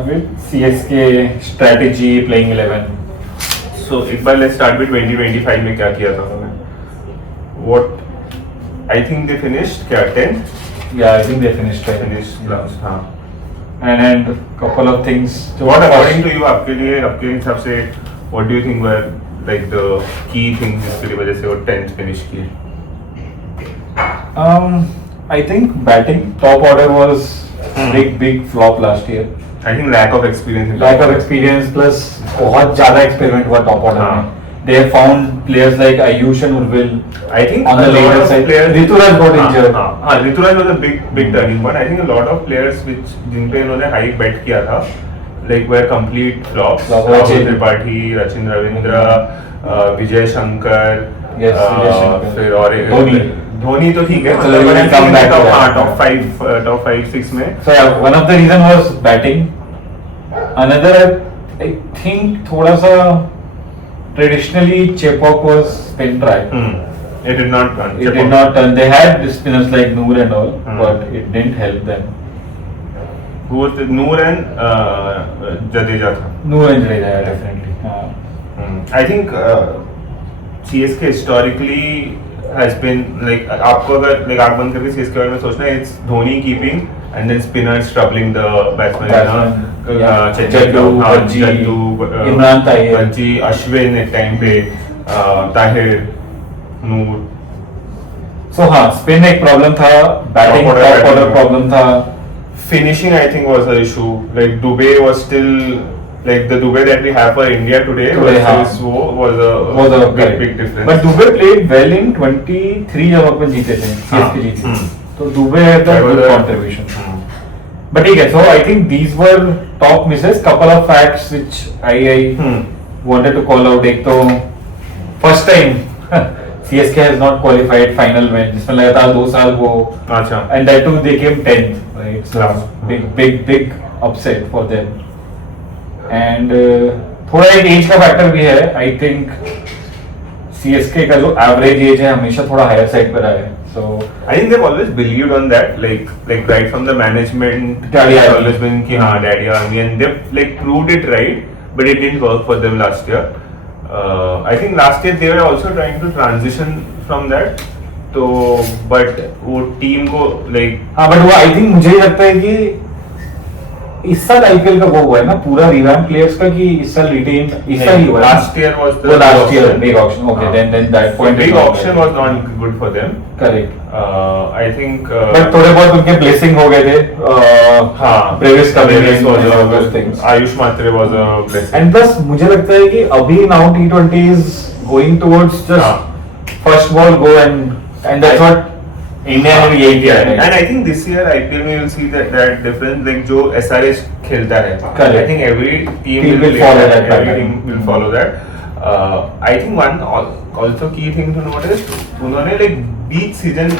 with CSK strategy playing 11. So एक बार let's start with 2025 में क्या किया था उन्होंने? What I think they finished क्या 10th? Yeah, I think they finished 10th. Finished last हाँ. And couple of things. What according to you आपके लिए आपके हिसाब से what do you think were like the key things जिसकी वजह से वो 10th finish किए? I think batting top order was big flop last year. I think lack of experience. Lack of experience plus बहुत ज़्यादा experiment हुआ top order में. They have found players like Ayush and Urvil. I think on the later side. Rituraj got injured. हाँ, Rituraj was a big turning point. I think a lot of players which जिन पे इन्होंने high bet किया था, like were complete flops. Rahul Tripathi, Rachin Ravindra, Vijay Shankar. Yes, Vijay Shankar. फिर और धोनी तो ठीक है. top 5-6 में. So yeah, one of the reason was batting. Another, I think थोड़ा सा traditionally Chepauk was spin dry. It did not turn. It did not turn. They had spinners like Noor and all, but it didn't help them. Who was the Noor and Jadeja था. Noor and Jadeja, definitely. I think CSK historically has been like आपको अगर like आँख बंद करके CSK के बारे में सोचना है, it's Dhoni keeping and then spinners troubling the batsman. Jaddu, Imran Tahir, Bajji, Ashwin एक time पे Tahir, Noor. So हाँ, spin एक problem था, batting top order problem था. Finishing I think was the issue. Like Dubey was still like the Dubey that we have for India today versus was a big difference. But Dubey played well in 23 जब अपन जीते थे, CSK जीते. तो Dubey had a good contribution. But ठीक है, so I think these were top misses. Couple of facts which I wanted to call out. एक तो first time CSK has not qualified final में, जिसमें लगातार 2 साल वो, and that too they came 10th, right? So big upset for them. And थोड़ा एक as का फैक्टर भी है. I think CSK का जो एवरेज एज है हमेशा थोड़ा हायर साइड पर आया है. So I think they've always believed on that, like right from the management. Daddy has always been कि हाँ Daddy Army, and they've like proved it right, but it didn't work for them last year. I think last year they were also trying to transition from that. तो but वो team को like हाँ, but वो I think मुझे लगता है कि इस साल आईपीएल का वो हुआ है ना पूरा रिवैम्प प्लेयर्स का कि इस साल रिटेन इस साल ही हुआ है. Last year was the last year big auction. Okay, then that point. Big auction was not good for them. Correct. I think. But थोड़े बहुत उनके blessing हो गए थे. हाँ. Brevis का Brevis was those things. Ayush Matre was a blessing. And plus मुझे लगता है कि अभी now T20 is going towards just first ball go and that's what India में यही किया है. And I think this year IPL में you'll see that difference, like जो SRH खेलता है. Correct. I think every team will follow that. Every team will follow that. I think one also key thing to note is उन्होंने like beach season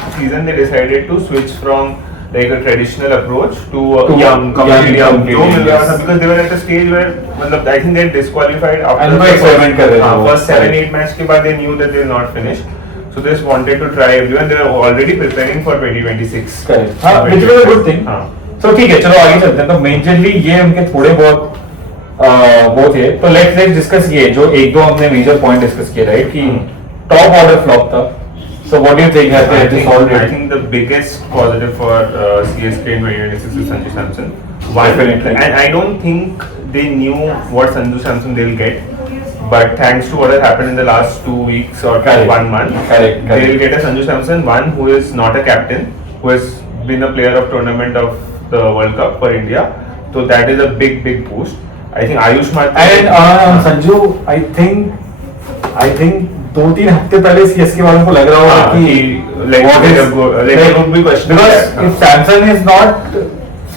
they decided to switch from like a traditional approach to young because they were at a stage where मतलब I think they disqualified after and experiment कर रहे थे. First 7-8 match के बाद they knew that they were not finished. So they just wanted to try everyone. They are already preparing for 2026. Correct. हाँ, which is a good thing. So ठीक है, चलो आगे चलते हैं. तो मेजरली ये उनके थोड़े बहुत वो थे. तो let's discuss ये जो एक दो हमने मेजर पॉइंट डिस्कस किए, राइट? कि टॉप ऑर्डर फ्लॉप था. So what do you think? I think the biggest positive for CSK in 2026 is Sanju Samson. Definitely. And I don't think they knew what Sanju Samson they'll get. But thanks to what has happened in the last 2 weeks or 1 month, they will get a Sanju Samson, one who is not a captain, who has been a player of tournament of the World Cup for India. So that is a big boost. I think Ayush Matre and Sanju, I think 2-3 हफ्ते पहले CSK वालों को लग रहा होगा कि it would be questionable. Because if Samson is not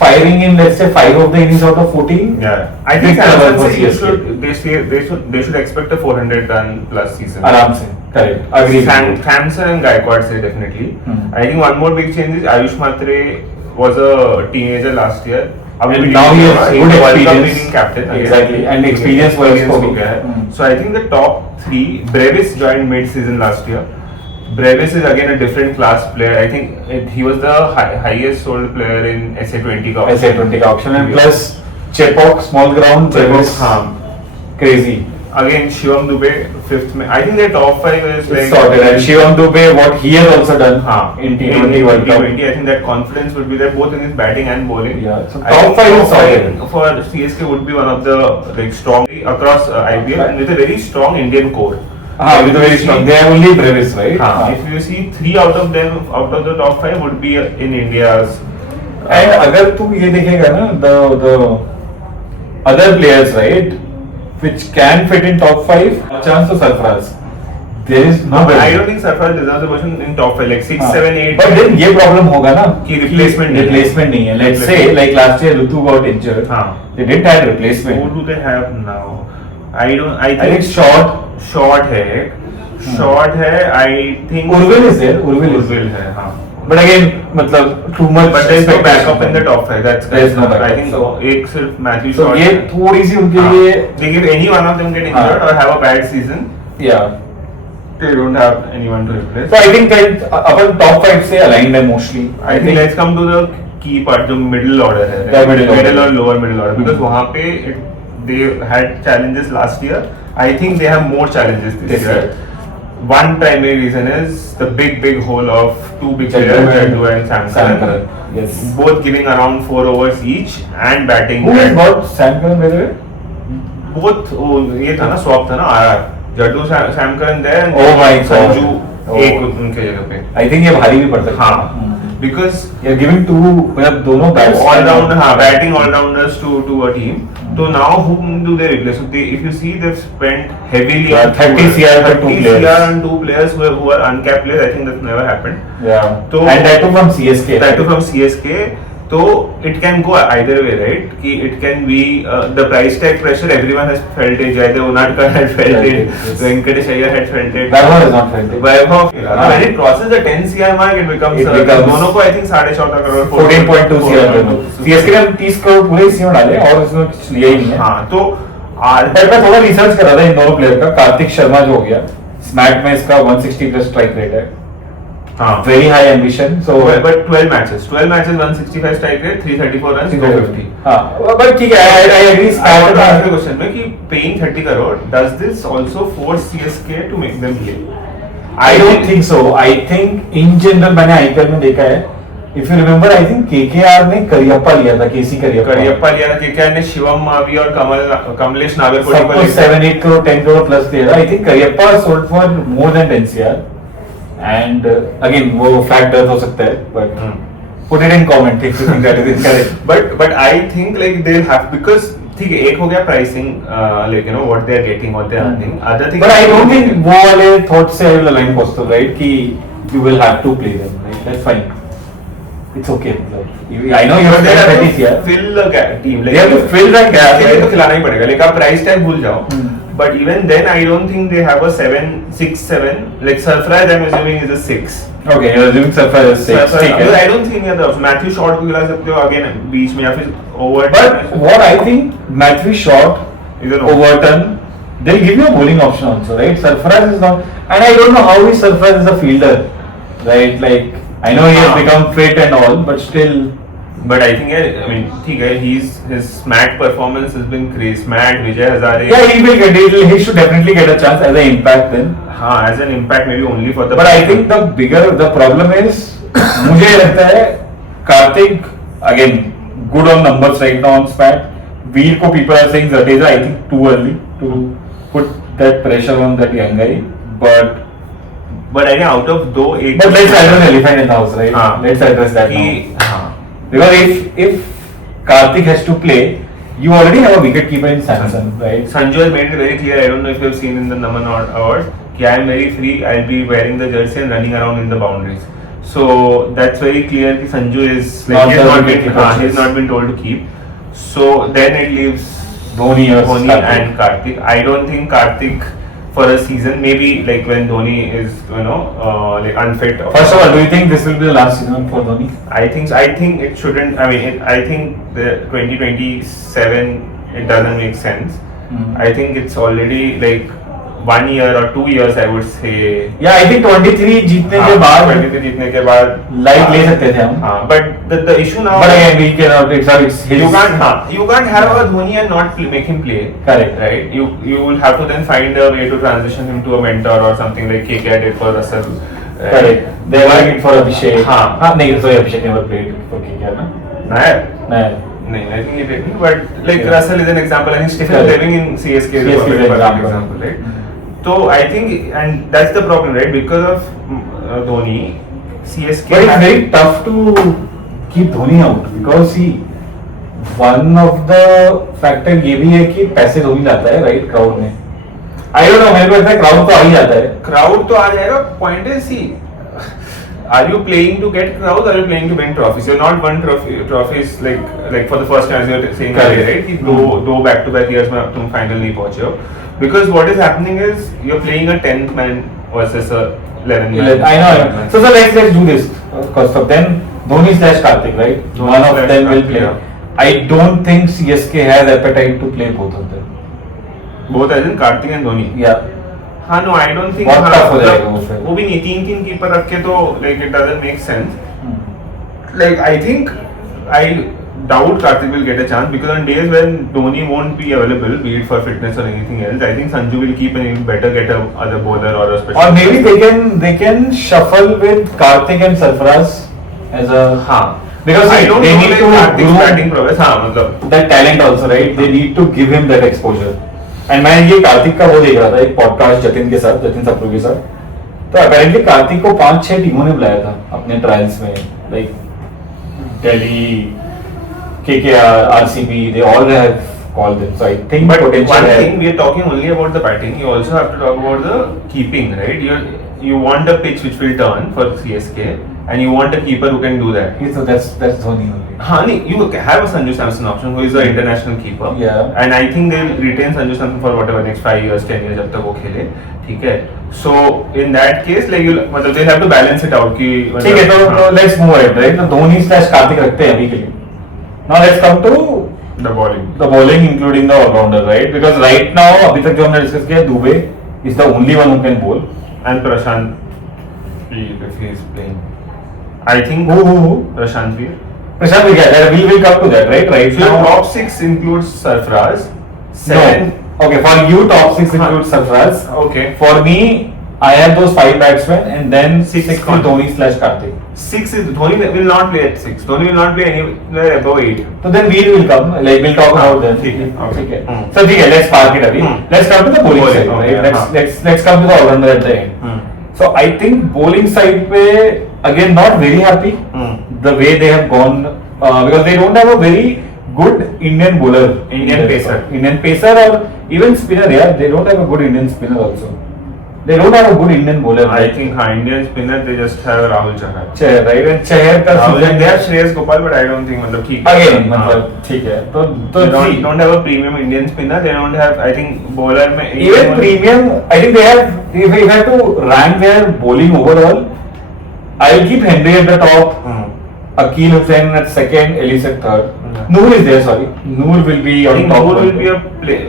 firing in let's say 5 of the innings out of 14. Yeah, I think they should expect a 400 run plus season. आराम से, correct. Agree. Samson and Gaikwad say definitely. I think one more big change is Ayush Matre was a teenager last year. And now he has good experience. Captain. Exactly, and experience was So I think the top 3, Brevis joined mid-season last year. Brevis is again a different class player. I think he was the highest sold player in SA20 auction. And plus Chepauk, small ground, Brevis, crazy. Again, Shivam Dube, 5th. I think their top 5 is like It's sorted. And Shivam Dube, what he has also done in T20 World Cup. T20, I think that confidence would be there both in his batting and bowling. Yeah, so I top think 5 is top solid. five for CSK would be one of the like strong across IPL and with a very strong Indian core. With a very strong. They have only Brevis, right? If you see 3 out of them, out of the top 5 would be in India's. And अगर तू ये देखेगा ना, the other players, right, which can fit in top 5, chance to Sarfaraz. There is no. I don't think Sarfaraz deserves a position in top 5, like 6, 7, 8. But then ये problem होगा ना कि replacement नहीं है. Let's say like last year Ritu got injured. They didn't have replacement. Who do they have now? I think short है. I think Urvil is there. Urvil है. हाँ. But again, मतलब too much. But there is no backup in the top 5. There is no backup. I think so एक सिर्फ Matthew so Short. ये थोड़ी सी उनके लिए. They give any one of them get injured or have a bad season. Yeah. They don't have anyone to replace. So I think that upon top 5 से aligned है mostly. I think let's come to the key part, जो middle order है. Yeah, middle or lower middle order. Because वहाँ पे they had challenges last year. I think they have more challenges this year. One primary reason is the big hole of 2 big players, Jaddu and Sam Curran. Yes. Both giving around 4 overs each and batting. Who has got Sam Curran by the way? Both. ये था ना swap था ना RR. Jaddu, Sam Curran there and Oh my God. Sanju एक उनके जगह पे. I think ये भारी भी पड़ सकता है. हाँ. Because you're giving मतलब दोनों batting all-rounders to a team. So now whom do they replace? So if you see, they've spent heavily on 30 CR on 2 players who are uncapped players. I think that's never happened. Yeah. So, and that too from CSK. So it can go either way, right? It can be the price tag pressure. Everyone has felt it. Jaydev Unadkar had felt it. Venkatesh Iyer had felt it. Vaibhav has not felt it. Vaibhav. When it crosses the 10 CR mark, it becomes. दोनों को I think 14.5 crore. 14.2 CR दोनों. CSK ने 30 करोड़ पूरे इसी में डाले और उसमें कुछ लिया ही नहीं है. हाँ तो मैं थोड़ा रिसर्च कर रहा था इन दोनों प्लेयर का. कार्तिक शर्मा जो हो गया, स्मैक में इसका 160 प्लस स्ट्राइक रेट है. Very high ambition. So, but 12 matches, 165 strike rate, 334 runs, 250. But ठीक है, I agree. I want to ask the question में कि paying 30 crore, does this also force CSK to make them play? I don't think so. I think in general मैंने IPL में देखा है. If you remember, I think KKR ने करियप्पा लिया था, KC Cariappa लिया था. KKR ने शिवम मावी और कमलेश नागरकोटी को 7-8 करोड़ 10 करोड़ प्लस दिया था. I think Cariappa sold for more than 10 CR. And again वो fact हो सकता है, but put it in comment if you think that is incorrect. But I think like they'll have, because ठीक है एक हो गया pricing, like you know what they are getting, what they are earning. Other thing. But I don't think वो वाले thoughts से I will align Coastal, right? कि you will have to play them, right? That's fine. It's okay. I know you are there to fill the team. Like they have to fill that gap. तो खिलाना ही पड़ेगा. Like आप price tag भूल जाओ. But even then, I don't think they have a 6-7. Like Sarfaraz, I'm assuming is a 6. Okay, you're assuming Sarfaraz is 6. I don't think any other option. Matthew Short को खिला सकते हो again बीच में या फिर Overton. But what I think Matthew Short, Overton, they'll give you a bowling option also, right? Sarfaraz is not, and I don't know how is Sarfaraz is a fielder, right? Like I know he has become fit and all, but still. But I think I mean ठीक है, his SMAT performance has been crazy. SMAT, Vijay Hazare. Yeah, he will get it. He should definitely get a chance as an impact then. हाँ, as an impact maybe only for the. But I think the problem is मुझे लगता है Kartik again good on numbers right now on SMAT. Veer को people are saying Jadeja I think too early to put that pressure on that young guy. But I think out of दो एक. But let's address elephant in the house, right? Let's address that now. Because if Karthik has to play, you already have a wicket keeper in Samson, right? Sanju has made it very clear. I don't know if you've seen in the Naman Awards. I am very free. I'll be wearing the jersey and running around in the boundaries. So that's very clear. That Sanju is like he's not been told to keep. So then it leaves Dhoni and Karthik. I don't think Karthik for a season, maybe like when Dhoni is like unfit. First of all, do you think this will be the last season for Dhoni? I think it shouldn't. I mean, I think the 2027 it doesn't make sense. I think it's already like 1 year or 2 years, I would say. Yeah, I think 23 जीतने के बाद 23 जीतने के बाद light ले सकते थे हम. हाँ, but the issue now. But again, we cannot. It's his. You can't have a Dhoni and not make him play. Correct. Right. You will have to then find a way to transition him to a mentor or something like KKR did for Russell. Correct. They were it for Abhishek. हाँ. नहीं, sorry, Abhishek never played for KKR ना. नहीं. No, I think he didn't. But like Russell is an example. I think Stephen Fleming in CSK is a perfect example, right? So I think, and that's the problem, right? Because of Dhoni, CSK. But it's very tough to keep Dhoni out because see, one of the factor ये भी है कि पैसे धोनी लाता है, right? Crowd में. I don't know, मेरे को लगता है crowd तो आ ही जाता है. Crowd तो आ जाएगा. Point is, see. Are you playing to get crowds? Or are you playing to win trophies? You're not won trophies like for the first time, as you're saying earlier, right? कि दो back-to-back years में तुम final नहीं पहुंचे हो. Because what is happening is you're playing a 10th man versus a 11th man. I know. So let's do this. Because of them, Dhoni / Karthik, right? One of them will play. I don't think CSK has appetite to play both of them. Both as in Karthik and Dhoni. Yeah. हाँ no, I don't think. बहुत tough हो जाएगा वो फिर. वो भी नहीं, 3 keeper रख के तो like it doesn't make sense. Like I think I doubt Karthik will get a chance because on days when Dhoni won't be available, be it for fitness or anything else, I think Sanju will keep an even better get a other bowler or a special. Or maybe they can shuffle with Karthik and Sarfaraz as a. हाँ. Because I don't they know need like to Karthik's batting prowess. हाँ मतलब. That talent also, right? They need to give him that exposure. And मैं ये कार्तिक का वो देख रहा था एक पॉडकास्ट जतिन के साथ, जतिन सप्रू के साथ. तो अपेरेंटली कार्तिक को 5-6 टीमों ने बुलाया था अपने ट्रायल्स में, like Delhi, KKR, RCB, they all have called them. So I think but potential one thing we are talking only about the batting, you also have to talk about the keeping, right? You want a pitch which will turn for CSK and you want a keeper who can do that. So that's Dhoni only. Hani, you have a Sanju Samson option who is an international keeper. Yeah. And I think they'll retain Sanju Samson for whatever next 5 years, 10 years जब तक वो खेले, ठीक है. So in that case, like मतलब they'll have to balance it out कि. ठीक है, तो let's move ahead, right? तो Dhoni / Karthik रखते हैं अभी के लिए. Now let's come to the bowling. The bowling including the all-rounder, right? Because right now अभी तक जो हमने डिस्कस किया, Dubey is the only one who can bowl. And Prashant, if he is playing. I think who? Prashant Veer. Prashant will get that. We will come to that, right? Right. So now, top 6 includes Sarfaraz. 7. No. Okay, for you top 6 includes Sarfaraz. Okay. For me, I have those 5 batsmen and then 6 is Dhoni / Karthik. 6 is Dhoni will not play at 6. Dhoni will not play anywhere above 8. So then Veer will come. Like we'll talk about them. Okay. So let's park it away. Let's come to the bowling side. Right? Let's come to the all-rounder at the end. So I think bowling side pe again not very happy the way they have gone because they don't have a very good Indian bowler. Indian pacer or even spinner. Yeah, they don't have a good Indian spinner also. They don't have a good Indian bowler. I think Indian spinner they just have Rahul Chahar. Chahar, right? And Chahar ka season they have Shreyas Gopal, but I don't think मतलब ठीक है. Again मतलब ठीक है. तो they don't have a premium Indian spinner. They don't have I think bowler में even premium. I think they have. If we have to rank their bowling overall, I'll keep Henry at the top. Akil Hussain at second, Ellis at third. Noor is there, sorry. Noor will be on top. Noor will be a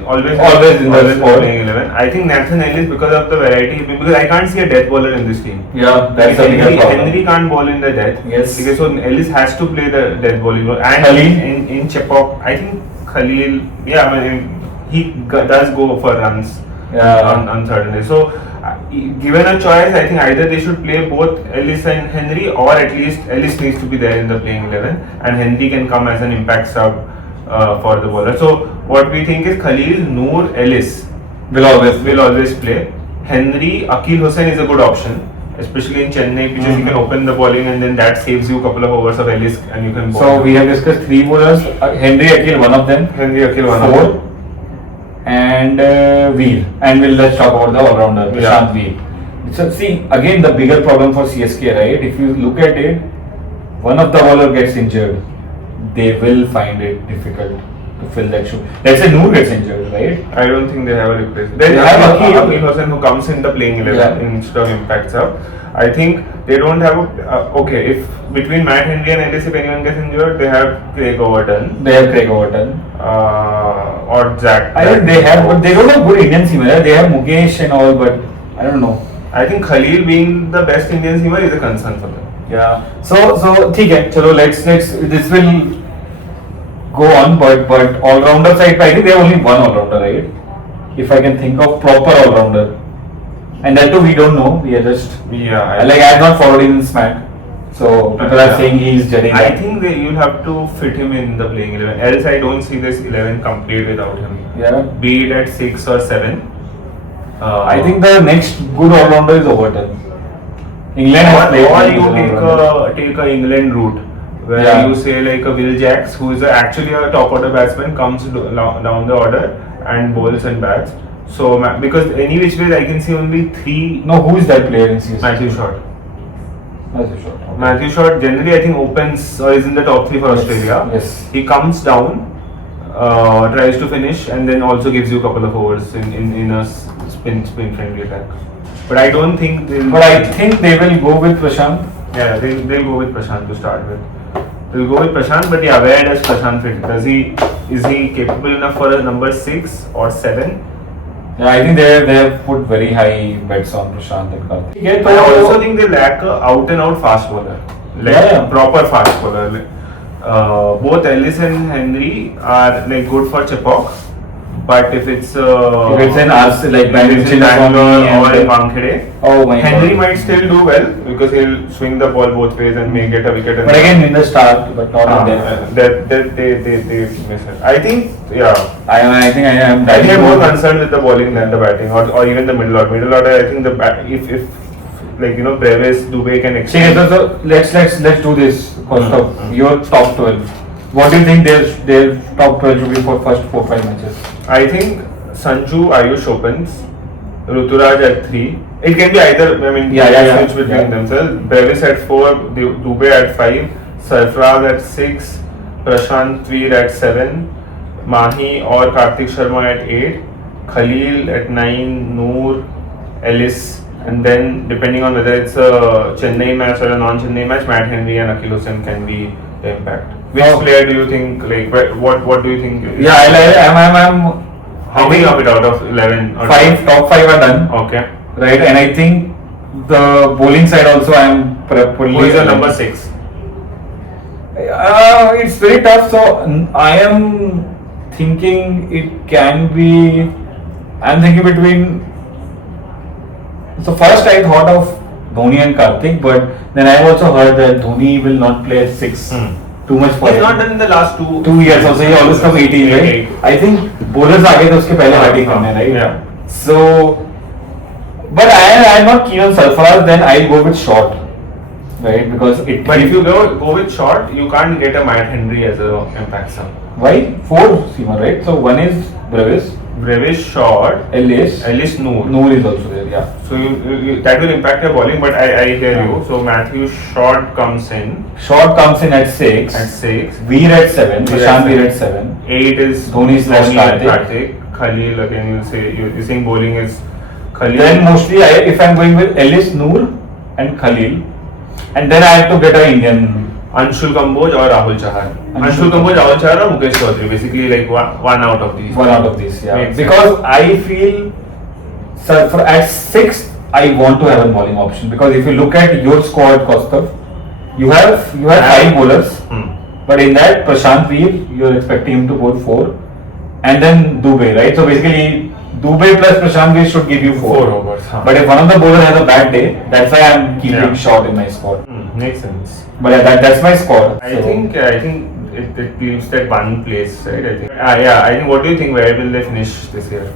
always in the playing 11. I think Nathan Ellis because of the variety, because I can't see a death bowler in this team. Yeah, that's a bigger problem. Henry can't bowl in the death. Yes. Because so Ellis has to play the death bowling role. And Khalil in Chepauk, I think Khalil, yeah, I mean he does go for runs. Yeah. On certain days. So given a choice, I think either they should play both Ellis and Henry, or at least Ellis needs to be there in the playing 11, and Henry can come as an impact sub for the bowler. So what we think is Khalil, Noor, Ellis will always play. Henry, Akil Hussain is a good option, especially in Chennai because you can open the bowling and then that saves you a couple of overs of Ellis and you can bowl. So we have discussed 3 bowlers. Henry, Akil, one of them. Henry, Akil, one of them. And Veer, and let's talk about the all-rounder, Prashant Veer. So see, again the bigger problem for CSK, right? If you look at it, one of the bowler gets injured, they will find it difficult to fill that shoe. Let's say Noor gets injured, right? I don't think they have a replacement. They have Akil Hussain who comes in the playing 11 instead of impact sub. I think they don't have a okay. If between Matt Henry and Ellis, if anyone gets injured, they have Craig Overton. They have Craig Overton. or Zach. I think they have, but they don't have good Indian seamer. They have Mukesh and all, but I don't know. I think Khalil being the best Indian seamer is a concern for them. Yeah. So ठीक है. चलो let's this will go on, but all rounder side, I think they have only one all rounder, right? If I can think of proper all rounder, and that too we don't know. We are just like I have not followed him in Smack, so people are saying he is jetting. I think you'll have to fit him in the playing 11. Else I don't see this 11 complete without him. Yeah. Be it at 6 or 7. I think the next good all rounder is Overton. England has played. Or you take a England route where you say like a Will Jacks, who is actually a top order batsman, comes down the order and bowls and bats. So because any which way I can see only 3. No, who is that player in CSK? Matthew Short. Matthew Short. Okay. Matthew Short generally I think opens or is in the top 3 for Australia. Yes. He comes down, tries to finish, and then also gives you a couple of overs in a spin friendly attack. But I don't think they'll. But I think they will go with Prashant. Yeah, they'll go with Prashant to start with. They'll go with Prashant, but yeah, where does Prashant fit? Is he capable enough for a number 6 or 7? Yeah, I think they have put very high bets on Prashant and Karthik. I also think they lack a out and out fast bowler, like proper fast bowler. Both Ellis and Henry are like good for Chepauk, but if it's an RC like Bangalore or in Wankhede, oh my Henry God. might still do well because he'll swing the ball both ways and may get a wicket. But again, in the start, but not in that they miss it. I think I think I am. I think I'm more concerned with the bowling than the batting, or even the middle order. Middle order, I think if like Brevis, Dubey can extend. So let's do this. Your top 12. What do you think their top 12 should be for first 4-5 matches? I think Sanju, Ayush opens, Ruturaj at 3. It can be either. I mean, switch between themselves. Brevis at 4, Dubey at 5, Sarfraz at 6, Prashant Veer at 7, Mahi or Karthik Sharma at 8, Khalil at 9, Noor, Ellis, and then depending on whether it's a Chennai match or a non-Chennai match, Matt Henry and Akhil Hossain can be the impact. Which player do you think, like, what do you think? I'm how many of it out of 11? Or top 5 are done. Okay. Right, and I think the bowling side also I am fully. Who is the number 6? It's very tough. So I am thinking it can be. I'm thinking between. So first I thought of Dhoni and Karthik, but then I also heard that Dhoni will not play at 6. Too much for him. He's not done in the last 2 years also. He always come 18, right? I think bowlers आगे तो उसके पहले batting करने, right? Yeah. So, but I am not keen on Sarfaraz. Then I'll go with Short, right? Because it. But if you go with Short, you can't get a Matt Henry as a impact sub. Why 4 seamer, right? So one is Brevis, Short, Ellis, Noor is also there. Yeah. So you that will impact your bowling, but I hear you. So Matthew Short comes in. Short comes in at 6. Veer at 7. Prashant Veer at 7. 8 is Dhoni / Karthik. Khalil again. You're saying bowling is Khalil. Then mostly if I'm going with Ellis, Noor, and Khalil, and then I have to get an Indian. Anshul Kamboj or Rahul Chahar. Anshul Kamboj, Rahul Chahar or Mukesh Chaudhary. Basically like one out of these. One out of these, yeah. Because I feel at 6 I want to have a bowling option, because if you look at your squad, Kaustav, you have 5 bowlers, but in that Prashant Veer you're expecting him to bowl 4, and then Dubey, right? So basically Dubey plus Prashant Veer should give you 4 overs. But if one of the bowlers has a bad day, that's why I'm keeping Short in my squad. Makes sense. But that's my squad. I think it leaves that one place, right? I think. What do you think? Where will they finish this year?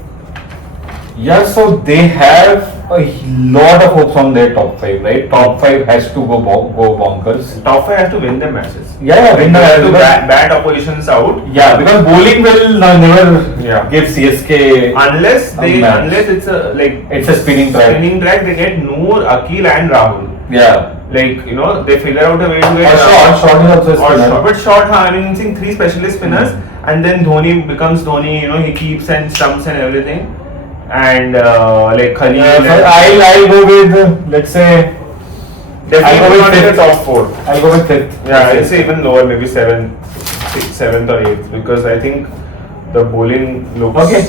Yeah, so they have a lot of hopes on their top 5, right? Top 5 has to go bonkers. Top 5 has to win their matches. Yeah, win the matches. To bat oppositions out. Yeah, because bowling will never give CSK unless it's a spinning track. They get Noor, Akhil, and Rahul. Yeah. Like, they figure out a way to get Short is also a spinner. But Short, I mean, seeing 3 specialist spinners, and then Dhoni becomes Dhoni. He keeps and stumps and everything. And like Khalil. So I'll go with, let's say, I'll go with the top 4. I'll go with 5th. Yeah, I'll say even lower, maybe 7th or 8th, because I think The bowling looks Okay.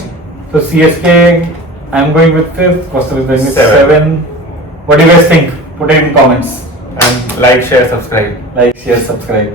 So CSK, I'm going with 5th. Costa is going with 7. What do you guys think? Put it in comments. and like, share, subscribe. Like, share, subscribe.